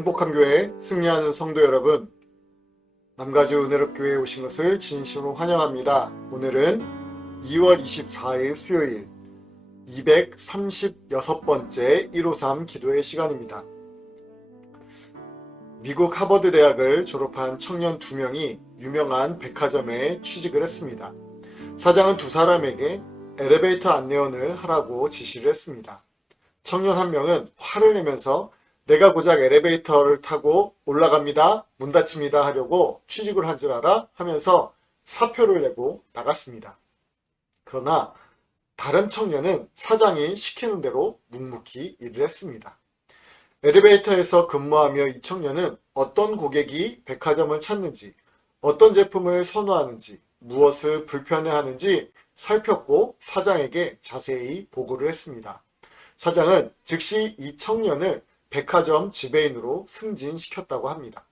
행복한 교회 승리하는 성도 여러분, 남가주 은혜롭교회에 오신 것을 진심으로 환영합니다. 오늘은 2월 24일 수요일 236번째 153 기도의 시간입니다. 미국 하버드 대학을 졸업한 청년 2명이 유명한 백화점에 취직을 했습니다. 사장은 두 사람에게 엘리베이터 안내원을 하라고 지시를 했습니다. 청년 한 명은 화를 내면서 내가 고작 엘리베이터를 타고 올라갑니다. 문 닫힙니다. 하려고 취직을 한 줄 알아? 하면서 사표를 내고 나갔습니다. 그러나 다른 청년은 사장이 시키는 대로 묵묵히 일을 했습니다. 엘리베이터에서 근무하며 이 청년은 어떤 고객이 백화점을 찾는지, 어떤 제품을 선호하는지, 무엇을 불편해하는지 살폈고 사장에게 자세히 보고를 했습니다. 사장은 즉시 이 청년을 백화점 지배인으로 승진시켰다고 합니다.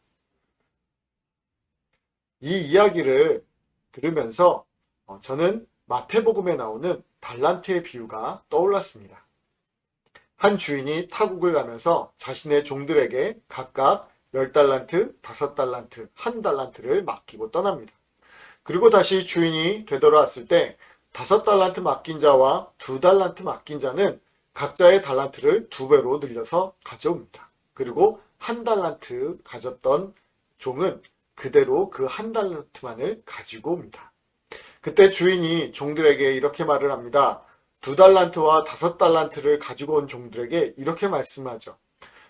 이 이야기를 들으면서 저는 마태복음에 나오는 달란트의 비유가 떠올랐습니다. 한 주인이 타국을 가면서 자신의 종들에게 각각 10달란트, 5달란트, 1달란트를 맡기고 떠납니다. 그리고 다시 주인이 되돌아왔을 때 5달란트 맡긴 자와 2달란트 맡긴 자는 각자의 달란트를 2배로 늘려서 가져옵니다. 그리고 1달란트 가졌던 종은 그대로 그 1달란트만을 가지고 옵니다. 그때 주인이 종들에게 이렇게 말을 합니다. 2달란트와 5달란트를 가지고 온 종들에게 이렇게 말씀하죠.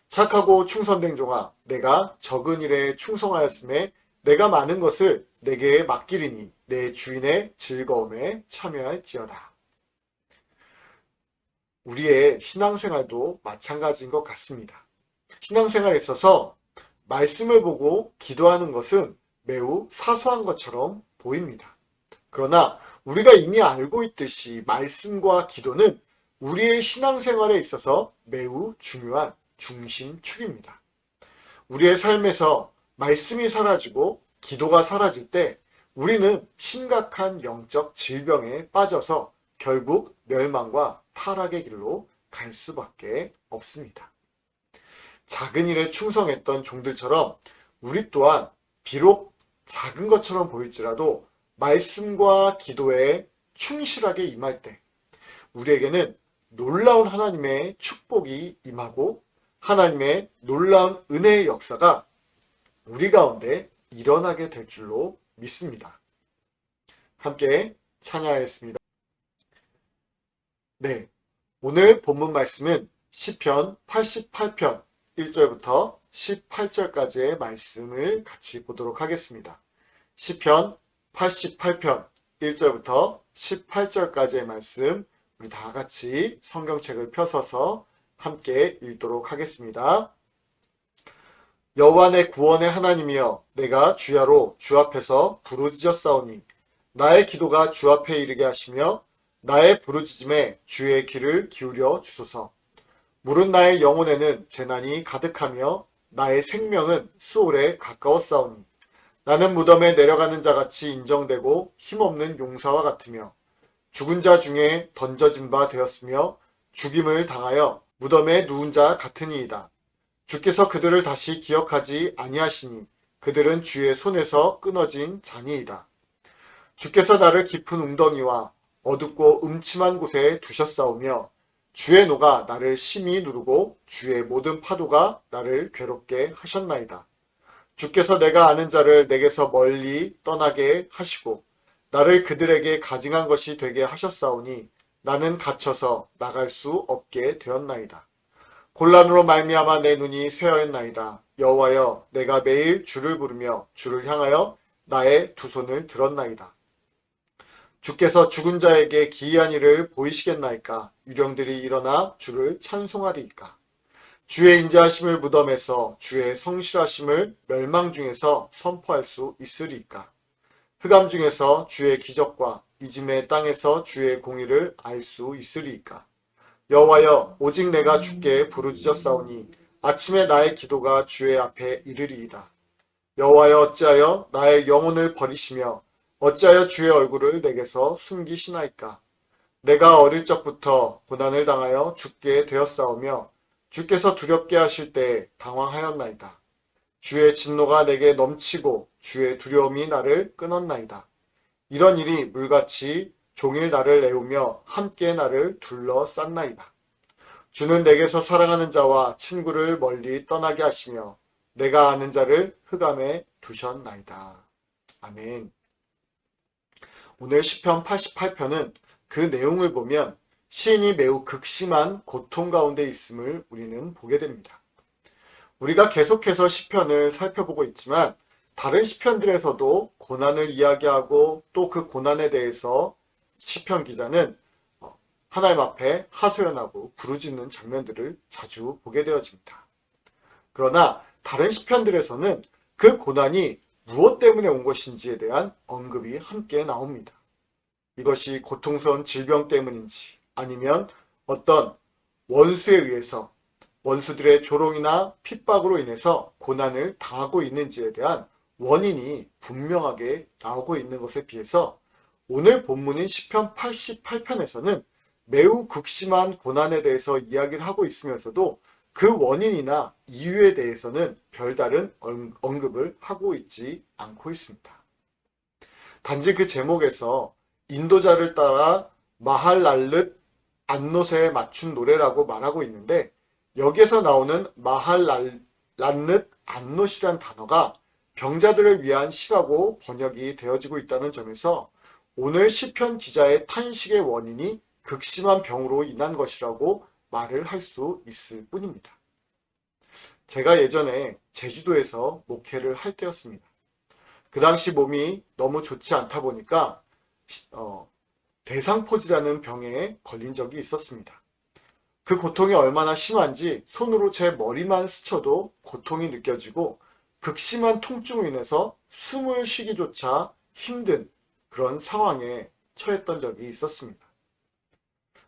착하고 충성된 종아, 내가 적은 일에 충성하였음에 내가 많은 것을 내게 맡기리니 내 주인의 즐거움에 참여할지어다. 우리의 신앙생활도 마찬가지인 것 같습니다. 신앙생활에 있어서 말씀을 보고 기도하는 것은 매우 사소한 것처럼 보입니다. 그러나 우리가 이미 알고 있듯이 말씀과 기도는 우리의 신앙생활에 있어서 매우 중요한 중심축입니다. 우리의 삶에서 말씀이 사라지고 기도가 사라질 때 우리는 심각한 영적 질병에 빠져서 결국 멸망과 타락의 길로 갈 수밖에 없습니다. 작은 일에 충성했던 종들처럼 우리 또한 비록 작은 것처럼 보일지라도 말씀과 기도에 충실하게 임할 때 우리에게는 놀라운 하나님의 축복이 임하고 하나님의 놀라운 은혜의 역사가 우리 가운데 일어나게 될 줄로 믿습니다. 함께 찬양하겠습니다. 네, 오늘 본문 말씀은 시편 88편 1절부터 18절까지의 말씀을 같이 보도록 하겠습니다. 시편 88편 1절부터 18절까지의 말씀 우리 다 같이 성경책을 펴서서 함께 읽도록 하겠습니다. 여호와 내 구원의 하나님이여, 내가 주야로 주 앞에서 부르짖었사오니 나의 기도가 주 앞에 이르게 하시며 나의 부르짖음에 주의 귀를 기울여 주소서. 물은 나의 영혼에는 재난이 가득하며 나의 생명은 수월에 가까웠사오니 나는 무덤에 내려가는 자같이 인정되고 힘없는 용사와 같으며 죽은 자 중에 던져진 바 되었으며 죽임을 당하여 무덤에 누운 자 같으니이다. 주께서 그들을 다시 기억하지 아니하시니 그들은 주의 손에서 끊어진 잔이이다. 주께서 나를 깊은 웅덩이와 어둡고 음침한 곳에 두셨사오며 주의 노가 나를 심히 누르고 주의 모든 파도가 나를 괴롭게 하셨나이다. 주께서 내가 아는 자를 내게서 멀리 떠나게 하시고 나를 그들에게 가증한 것이 되게 하셨사오니 나는 갇혀서 나갈 수 없게 되었나이다. 곤란으로 말미암아 내 눈이 쇠하였나이다. 여호와여, 내가 매일 주를 부르며 주를 향하여 나의 두 손을 들었나이다. 주께서 죽은 자에게 기이한 일을 보이시겠나이까? 유령들이 일어나 주를 찬송하리이까? 주의 인자하심을 무덤에서 주의 성실하심을 멸망 중에서 선포할 수 있으리이까? 흑암 중에서 주의 기적과 이짐의 땅에서 주의 공의를 알 수 있으리이까? 여호와여, 오직 내가 주께 부르짖었사오니 아침에 나의 기도가 주의 앞에 이르리이다. 여호와여, 어찌하여 나의 영혼을 버리시며 어찌하여 주의 얼굴을 내게서 숨기시나이까? 내가 어릴 적부터 고난을 당하여 죽게 되었사오며 주께서 두렵게 하실 때 당황하였나이다. 주의 진노가 내게 넘치고 주의 두려움이 나를 끊었나이다. 이런 일이 물같이 종일 나를 애우며 함께 나를 둘러쌌나이다. 주는 내게서 사랑하는 자와 친구를 멀리 떠나게 하시며 내가 아는 자를 흑암에 두셨나이다. 아멘. 오늘 시편 88편은 그 내용을 보면 시인이 매우 극심한 고통 가운데 있음을 우리는 보게 됩니다. 우리가 계속해서 시편을 살펴보고 있지만 다른 시편들에서도 고난을 이야기하고 또 그 고난에 대해서 시편 기자는 하나님 앞에 하소연하고 부르짖는 장면들을 자주 보게 되어집니다. 그러나 다른 시편들에서는 그 고난이 무엇 때문에 온 것인지에 대한 언급이 함께 나옵니다. 이것이 고통스러운 질병 때문인지 아니면 어떤 원수에 의해서 원수들의 조롱이나 핍박으로 인해서 고난을 당하고 있는지에 대한 원인이 분명하게 나오고 있는 것에 비해서 오늘 본문인 시편 88편에서는 매우 극심한 고난에 대해서 이야기를 하고 있으면서도 그 원인이나 이유에 대해서는 별다른 언급을 하고 있지 않고 있습니다. 단지 그 제목에서 인도자를 따라 마할랄릇 안노세에 맞춘 노래라고 말하고 있는데 여기에서 나오는 마할랄릇 안노시란 단어가 병자들을 위한 시라고 번역이 되어지고 있다는 점에서 오늘 시편 기자의 탄식의 원인이 극심한 병으로 인한 것이라고 말을 할 수 있을 뿐입니다. 제가 예전에 제주도에서 목회를 할 때였습니다. 그 당시 몸이 너무 좋지 않다 보니까 대상포지라는 병에 걸린 적이 있었습니다. 그 고통이 얼마나 심한지 손으로 제 머리만 스쳐도 고통이 느껴지고 극심한 통증으로 인해서 숨을 쉬기조차 힘든 그런 상황에 처했던 적이 있었습니다.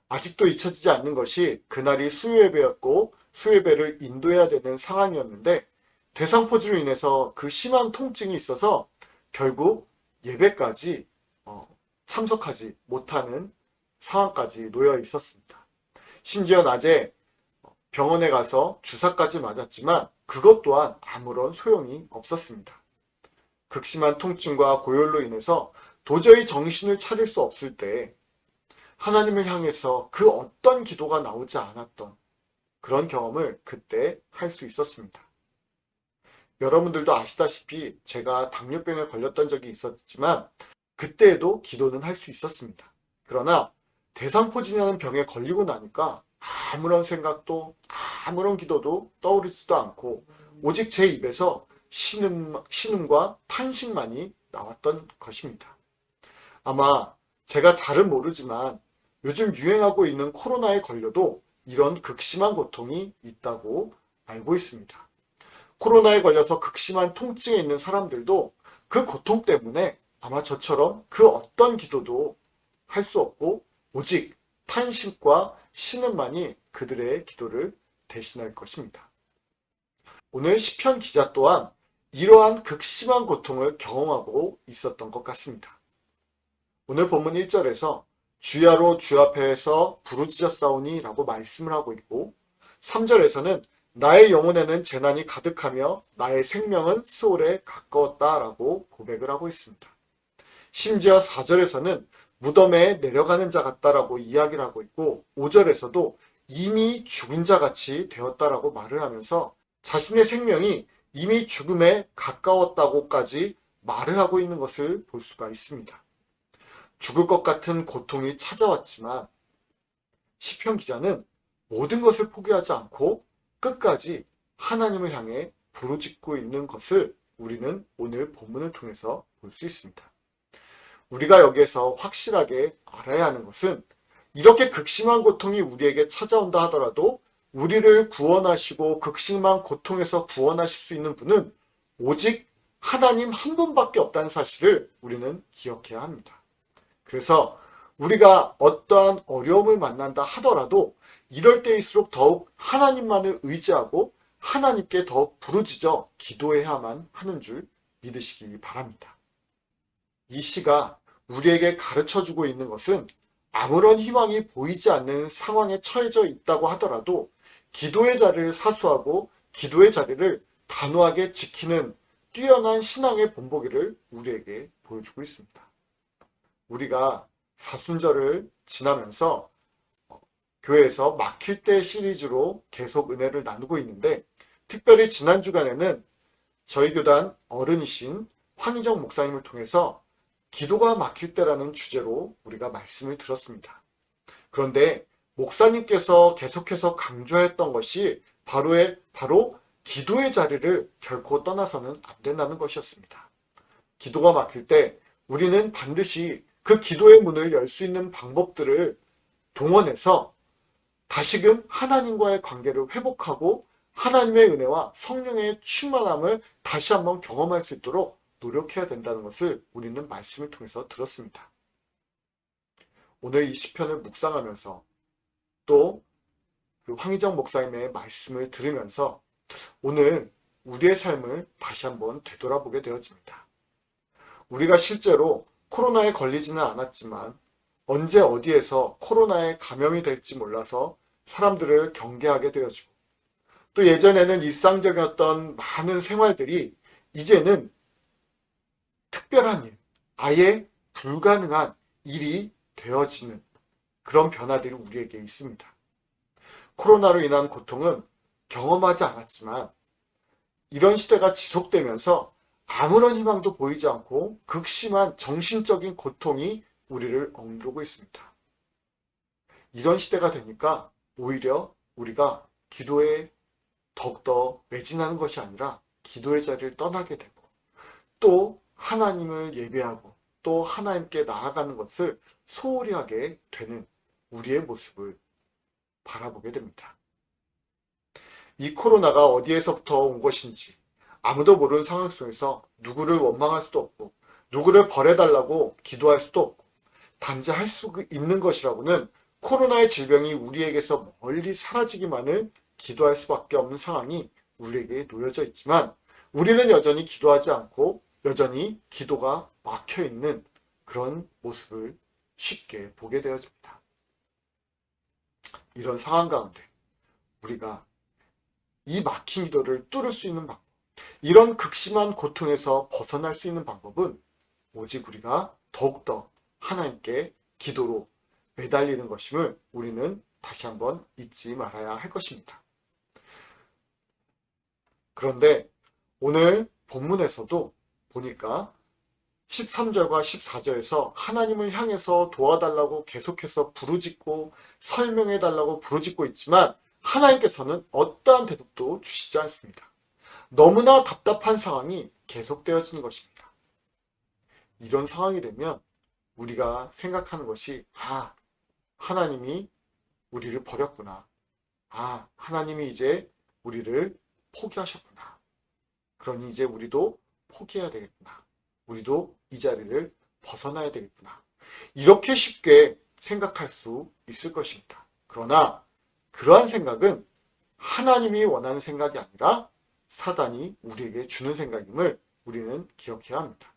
아직도 잊혀지지 않는 것이 그날이 수요예배였고 수요예배를 인도해야 되는 상황이었는데 대상포지로 인해서 그 심한 통증이 있어서 결국 예배까지 참석하지 못하는 상황까지 놓여 있었습니다. 심지어 낮에 병원에 가서 주사까지 맞았지만 그것 또한 아무런 소용이 없었습니다. 극심한 통증과 고열로 인해서 도저히 정신을 차릴 수 없을 때 하나님을 향해서 그 어떤 기도가 나오지 않았던 그런 경험을 그때 할 수 있었습니다. 여러분들도 아시다시피 제가 당뇨병에 걸렸던 적이 있었지만 그때에도 기도는 할 수 있었습니다. 그러나 대상포진이라는 병에 걸리고 나니까 아무런 생각도 아무런 기도도 떠오르지도 않고 오직 제 입에서 신음과 탄식만이 나왔던 것입니다. 아마 제가 잘은 모르지만 요즘 유행하고 있는 코로나에 걸려도 이런 극심한 고통이 있다고 알고 있습니다. 코로나에 걸려서 극심한 통증에 있는 사람들도 그 고통 때문에 아마 저처럼 그 어떤 기도도 할 수 없고 오직 탄식과 신음만이 그들의 기도를 대신할 것입니다. 오늘 시편 기자 또한 이러한 극심한 고통을 경험하고 있었던 것 같습니다. 오늘 본문 1절에서 주야로 주 앞에서 부르짖었사오니 라고 말씀을 하고 있고 3절에서는 나의 영혼에는 재난이 가득하며 나의 생명은 수월에 가까웠다 라고 고백을 하고 있습니다. 심지어 4절에서는 무덤에 내려가는 자 같다라고 이야기를 하고 있고 5절에서도 이미 죽은 자 같이 되었다라고 말을 하면서 자신의 생명이 이미 죽음에 가까웠다고까지 말을 하고 있는 것을 볼 수가 있습니다. 죽을 것 같은 고통이 찾아왔지만 시편 기자는 모든 것을 포기하지 않고 끝까지 하나님을 향해 부르짖고 있는 것을 우리는 오늘 본문을 통해서 볼 수 있습니다. 우리가 여기에서 확실하게 알아야 하는 것은 이렇게 극심한 고통이 우리에게 찾아온다 하더라도 우리를 구원하시고 극심한 고통에서 구원하실 수 있는 분은 오직 하나님 한 분밖에 없다는 사실을 우리는 기억해야 합니다. 그래서 우리가 어떠한 어려움을 만난다 하더라도 이럴 때일수록 더욱 하나님만을 의지하고 하나님께 더욱 부르짖어 기도해야만 하는 줄 믿으시기 바랍니다. 이 시가 우리에게 가르쳐주고 있는 것은 아무런 희망이 보이지 않는 상황에 처해져 있다고 하더라도 기도의 자리를 사수하고 기도의 자리를 단호하게 지키는 뛰어난 신앙의 본보기를 우리에게 보여주고 있습니다. 우리가 사순절을 지나면서 교회에서 막힐 때 시리즈로 계속 은혜를 나누고 있는데, 특별히 지난 주간에는 저희 교단 어른이신 황희정 목사님을 통해서 기도가 막힐 때라는 주제로 우리가 말씀을 들었습니다. 그런데 목사님께서 계속해서 강조했던 것이 바로 기도의 자리를 결코 떠나서는 안 된다는 것이었습니다. 기도가 막힐 때 우리는 반드시 그 기도의 문을 열 수 있는 방법들을 동원해서 다시금 하나님과의 관계를 회복하고 하나님의 은혜와 성령의 충만함을 다시 한번 경험할 수 있도록 노력해야 된다는 것을 우리는 말씀을 통해서 들었습니다. 오늘 이 시편을 묵상하면서 또 그 황희정 목사님의 말씀을 들으면서 오늘 우리의 삶을 다시 한번 되돌아보게 되어집니다. 우리가 실제로 코로나에 걸리지는 않았지만 언제 어디에서 코로나에 감염이 될지 몰라서 사람들을 경계하게 되어지고, 또 예전에는 일상적이었던 많은 생활들이 이제는 특별한 일, 아예 불가능한 일이 되어지는 그런 변화들이 우리에게 있습니다. 코로나로 인한 고통은 경험하지 않았지만 이런 시대가 지속되면서 아무런 희망도 보이지 않고 극심한 정신적인 고통이 우리를 억누르고 있습니다. 이런 시대가 되니까 오히려 우리가 기도에 더욱더 매진하는 것이 아니라 기도의 자리를 떠나게 되고, 또 하나님을 예배하고 또 하나님께 나아가는 것을 소홀히 하게 되는 우리의 모습을 바라보게 됩니다. 이 코로나가 어디에서부터 온 것인지 아무도 모르는 상황 속에서 누구를 원망할 수도 없고 누구를 벌해달라고 기도할 수도 없고, 단지 할 수 있는 것이라고는 코로나의 질병이 우리에게서 멀리 사라지기만을 기도할 수밖에 없는 상황이 우리에게 놓여져 있지만, 우리는 여전히 기도하지 않고 여전히 기도가 막혀있는 그런 모습을 쉽게 보게 되어집니다. 이런 상황 가운데 우리가 이 막힌 기도를 뚫을 수 있는 방법, 이런 극심한 고통에서 벗어날 수 있는 방법은 오직 우리가 더욱더 하나님께 기도로 매달리는 것임을 우리는 다시 한번 잊지 말아야 할 것입니다. 그런데 오늘 본문에서도 보니까 13절과 14절에서 하나님을 향해서 도와달라고 계속해서 부르짖고 설명해달라고 부르짖고 있지만 하나님께서는 어떠한 대답도 주시지 않습니다. 너무나 답답한 상황이 계속되어지는 것입니다. 이런 상황이 되면 우리가 생각하는 것이, 하나님이 우리를 버렸구나. 하나님이 이제 우리를 포기하셨구나. 그러니 이제 우리도 포기해야 되겠구나. 우리도 이 자리를 벗어나야 되겠구나. 이렇게 쉽게 생각할 수 있을 것입니다. 그러나 그러한 생각은 하나님이 원하는 생각이 아니라 사단이 우리에게 주는 생각임을 우리는 기억해야 합니다.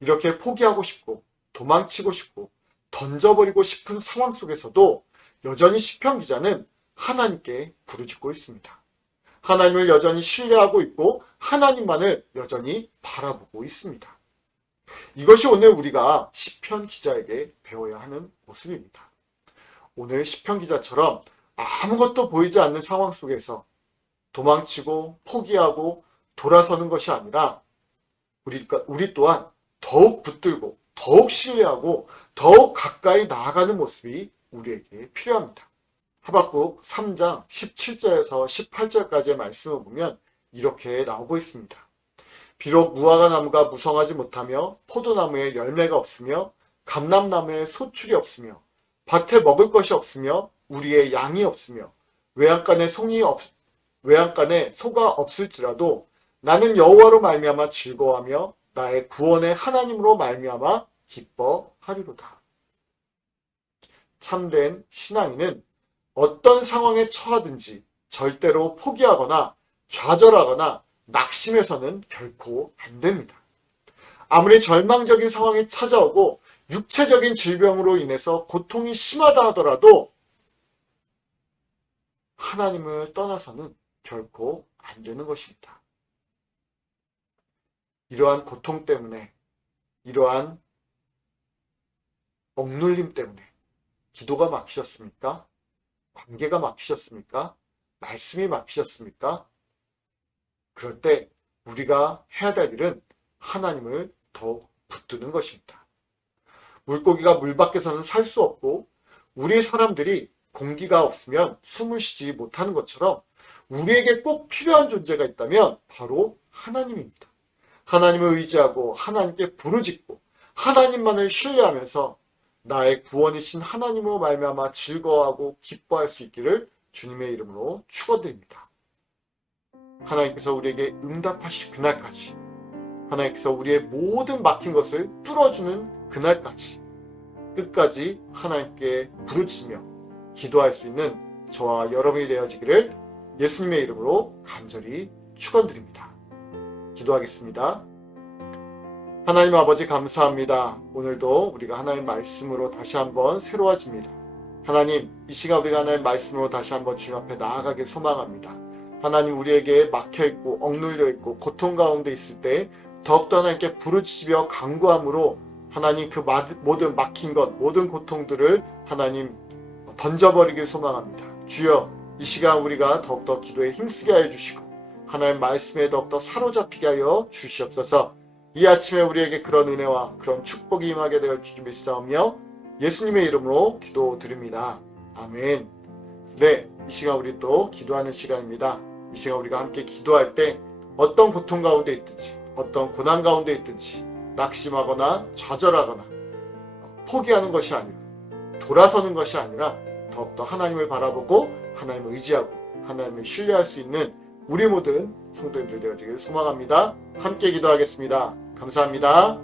이렇게 포기하고 싶고 도망치고 싶고 던져버리고 싶은 상황 속에서도 여전히 시편 기자는 하나님께 부르짖고 있습니다. 하나님을 여전히 신뢰하고 있고 하나님만을 여전히 바라보고 있습니다. 이것이 오늘 우리가 시편 기자에게 배워야 하는 모습입니다. 오늘 시편 기자처럼 아무것도 보이지 않는 상황 속에서 도망치고 포기하고 돌아서는 것이 아니라 우리 또한 더욱 붙들고 더욱 신뢰하고 더욱 가까이 나아가는 모습이 우리에게 필요합니다. 하박국 3장 17절에서 18절까지의 말씀을 보면 이렇게 나오고 있습니다. 비록 무화과 나무가 무성하지 못하며 포도나무에 열매가 없으며 감람나무에 소출이 없으며 밭에 먹을 것이 없으며 우리의 양이 없으며 외양간에 소가 없을지라도 나는 여호와로 말미암아 즐거워하며 나의 구원의 하나님으로 말미암아 기뻐하리로다. 참된 신앙인은 어떤 상황에 처하든지 절대로 포기하거나 좌절하거나 낙심해서는 결코 안 됩니다. 아무리 절망적인 상황이 찾아오고 육체적인 질병으로 인해서 고통이 심하다 하더라도 하나님을 떠나서는 결코 안 되는 것입니다. 이러한 고통 때문에, 이러한 억눌림 때문에 기도가 막히셨습니까? 관계가 막히셨습니까? 말씀이 막히셨습니까? 그럴 때 우리가 해야 될 일은 하나님을 더욱 붙드는 것입니다. 물고기가 물 밖에서는 살 수 없고 우리 사람들이 공기가 없으면 숨을 쉬지 못하는 것처럼 우리에게 꼭 필요한 존재가 있다면 바로 하나님입니다. 하나님을 의지하고 하나님께 부르짖고 하나님만을 신뢰하면서 나의 구원이신 하나님으로 말미암아 즐거워하고 기뻐할 수 있기를 주님의 이름으로 축원드립니다. 하나님께서 우리에게 응답하실 그날까지, 하나님께서 우리의 모든 막힌 것을 뚫어주는 그날까지 끝까지 하나님께 부르짖으며 기도할 수 있는 저와 여러분이 되어지기를 예수님의 이름으로 간절히 축원드립니다. 기도하겠습니다. 하나님 아버지 감사합니다. 오늘도 우리가 하나님 말씀으로 다시 한번 새로워집니다. 하나님, 이 시간 우리가 하나님 말씀으로 다시 한번 주님 앞에 나아가길 소망합니다. 하나님, 우리에게 막혀있고 억눌려 있고 고통 가운데 있을 때 더욱더 하나님께 부르짖으며 간구함으로 하나님 그 모든 막힌 것, 모든 고통들을 하나님 던져버리길 소망합니다. 주여, 이 시간 우리가 더욱더 기도에 힘쓰게 하여 주시고 하나님 말씀에 더욱더 사로잡히게 하여 주시옵소서. 이 아침에 우리에게 그런 은혜와 그런 축복이 임하게 되어 주시 믿사오며 예수님의 이름으로 기도드립니다. 아멘. 네, 이 시간 우리 또 기도하는 시간입니다. 이 시간 우리가 함께 기도할 때 어떤 고통 가운데 있든지 어떤 고난 가운데 있든지 낙심하거나 좌절하거나 포기하는 것이 아니라 돌아서는 것이 아니라 더욱더 하나님을 바라보고 하나님을 의지하고 하나님을 신뢰할 수 있는 우리 모든 성도님들 되어지길 소망합니다. 함께 기도하겠습니다. 감사합니다.